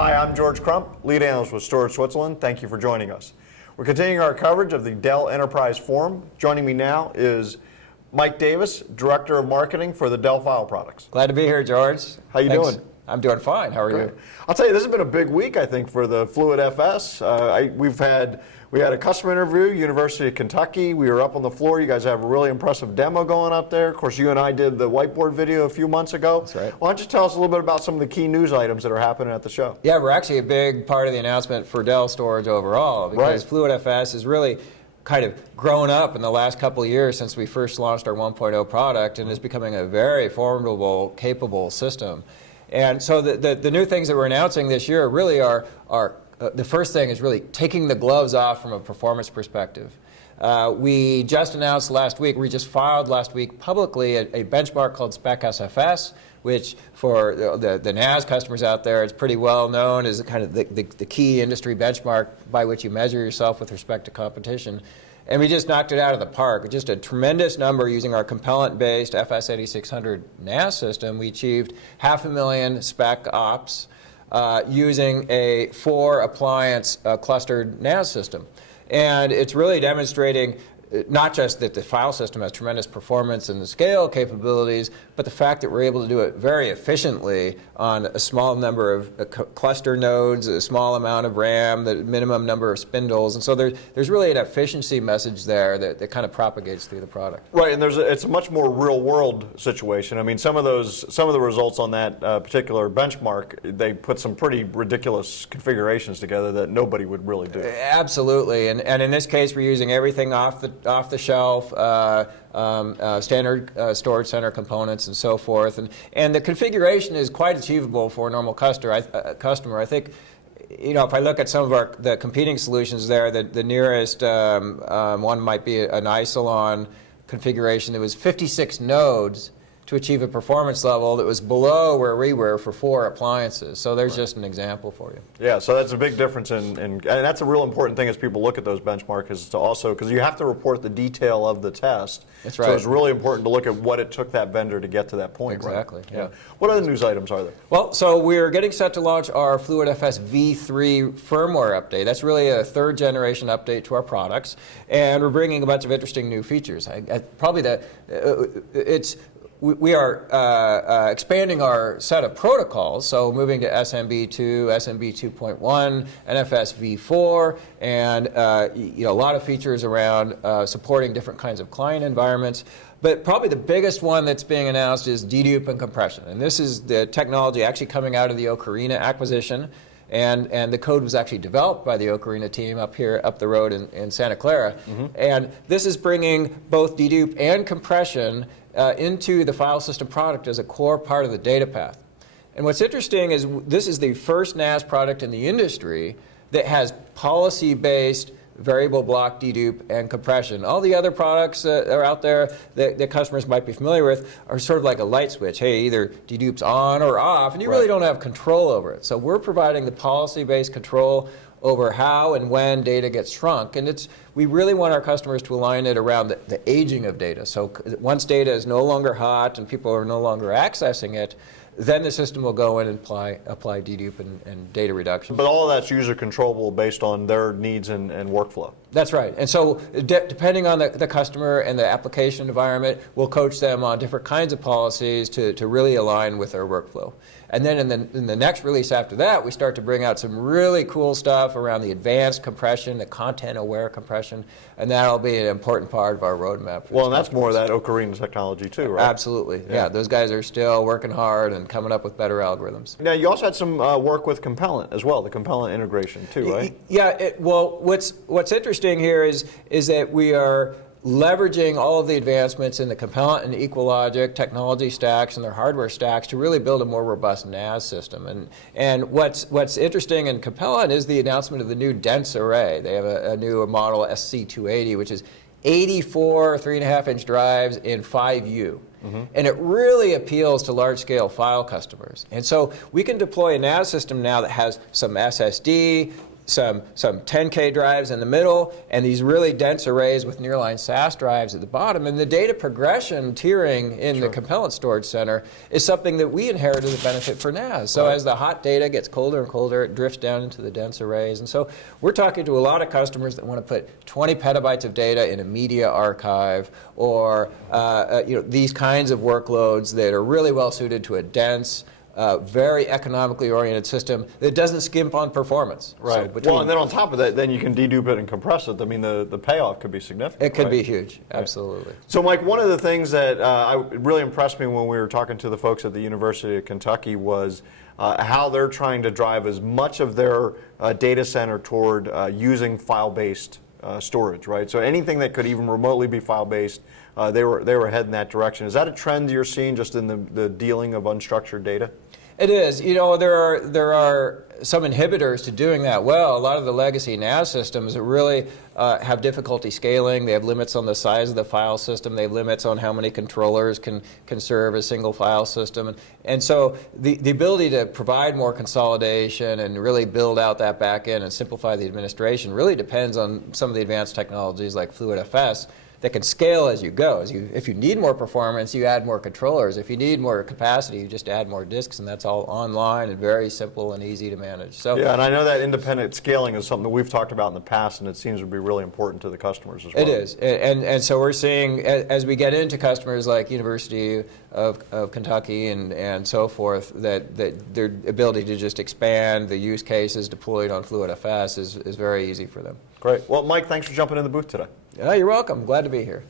Hi, I'm George Crump, lead analyst with Storage Switzerland. Thank you for joining us. We're continuing our coverage of the Dell Enterprise Forum. Joining me now is Mike Davis, Director of Marketing for the Dell File products. Glad to be here, George. How you doing? I'm doing fine. How are you? I'll tell you, this has been a big week, I think, for the Fluid FS. We had a customer interview, University of Kentucky. We were up on the floor. You guys have a really impressive demo going up there. Of course, you and I did the whiteboard video a few months ago. That's right. Why don't you tell us a little bit about some of the key news items that are happening at the show? Yeah, we're actually a big part of the announcement for Dell storage overall, because Fluid FS has really kind of grown up in the last couple of years since we first launched our 1.0 product, and is becoming a very formidable, capable system. And so the new things that we're announcing this year really are the first thing is really taking the gloves off from a performance perspective. We just announced last week, we just filed last week publicly a benchmark called Spec SFS, which for the NAS customers out there, it's pretty well known as kind of the key industry benchmark by which you measure yourself with respect to competition. And we just knocked it out of the park. Just a tremendous number using our Compellent-based FS8600 NAS system. We achieved 500,000 spec ops using a 4-appliance clustered NAS system. And it's really demonstrating not just that the file system has tremendous performance and the scale capabilities, but the fact that we're able to do it very efficiently on a small number of cluster nodes, a small amount of RAM, the minimum number of spindles. And so there's really an efficiency message there that kind of propagates through the product. Right, and it's a much more real-world situation. I mean, some of the results on that particular benchmark, they put some pretty ridiculous configurations together that nobody would really do. Absolutely, and in this case, we're using everything off the shelf, standard storage center components and so forth, and the configuration is quite achievable for a normal customer. I think, you know, if I look at some of the competing solutions there, the nearest one might be an Isilon configuration that was 56 nodes to achieve a performance level that was below where we were for 4 appliances. So there's just an example for you. Yeah, so that's a big difference, and that's a real important thing as people look at those benchmarks, is to also, because you have to report the detail of the test. That's right. So it's really important to look at what it took that vendor to get to that point. Exactly, right? yeah. What other news items are there? Well, so we're getting set to launch our Fluid FS V3 firmware update. That's really a 3rd generation update to our products, and we're bringing a bunch of interesting new features. We are expanding our set of protocols, so moving to SMB2, SMB 2.1, NFS v4, and a lot of features around supporting different kinds of client environments. But probably the biggest one that's being announced is dedupe and compression. And this is the technology actually coming out of the Ocarina acquisition. And the code was actually developed by the Ocarina team up the road in Santa Clara. Mm-hmm. And this is bringing both dedupe and compression into the file system product as a core part of the data path. And what's interesting is this is the first NAS product in the industry that has policy-based variable block dedupe and compression. All the other products that are out there that customers might be familiar with are sort of like a light switch. Hey, either dedupe's on or off, and you really don't have control over it. So we're providing the policy-based control over how and when data gets shrunk. And we really want our customers to align it around the aging of data. So once data is no longer hot and people are no longer accessing it, then the system will go in and apply dedupe and data reduction. But all of that's user controllable based on their needs and workflow. That's right. And so depending on the customer and the application environment, we'll coach them on different kinds of policies to really align with their workflow. And then in the next release after that, we start to bring out some really cool stuff around the advanced compression, the content-aware compression, and that'll be an important part of our roadmap. Well, and that's more of that Ocarina technology too, right? Absolutely. Yeah, those guys are still working hard and coming up with better algorithms. Now, you also had some work with Compellent as well, the Compellent integration too, right? Yeah. Well, what's interesting here is that we are leveraging all of the advancements in the Compellent and EqualLogic technology stacks and their hardware stacks to really build a more robust NAS system. And what's interesting in Compellent is the announcement of the new dense array. They have a new model SC280, which is 84 3.5-inch drives in 5U. Mm-hmm. And it really appeals to large-scale file customers. And so we can deploy a NAS system now that has some SSD, some 10K drives in the middle, and these really dense arrays with nearline SAS drives at the bottom. And the data progression tiering in the Compellent Storage Center is something that we inherited the benefit for NAS. So as the hot data gets colder and colder, it drifts down into the dense arrays. And so we're talking to a lot of customers that want to put 20 petabytes of data in a media archive, or these kinds of workloads that are really well suited to a dense, very economically oriented system that doesn't skimp on performance. Right. So well, and then on top of that, then you can dedupe it and compress it. I mean, the payoff could be significant. It could right? be huge, absolutely. So, Mike, one of the things that really impressed me when we were talking to the folks at the University of Kentucky was how they're trying to drive as much of their data center toward using file-based storage, right? So anything that could even remotely be file-based, they were heading that direction. Is that a trend you're seeing just in the dealing of unstructured data? It is. You know, there are some inhibitors to doing that well. A lot of the legacy NAS systems that really have difficulty scaling. They have limits on the size of the file system. They have limits on how many controllers can serve a single file system. And so the ability to provide more consolidation and really build out that back end and simplify the administration really depends on some of the advanced technologies like FluidFS that can scale as you go. If you need more performance, you add more controllers. If you need more capacity, you just add more disks, and that's all online and very simple and easy to manage. So yeah, and I know that independent scaling is something that we've talked about in the past, and it seems to be really important to the customers as well. It is, and so we're seeing, as we get into customers like University of Kentucky and so forth, that their ability to just expand the use cases deployed on FluidFS is very easy for them. Great. Well, Mike, thanks for jumping in the booth today. You're welcome. Glad to be here.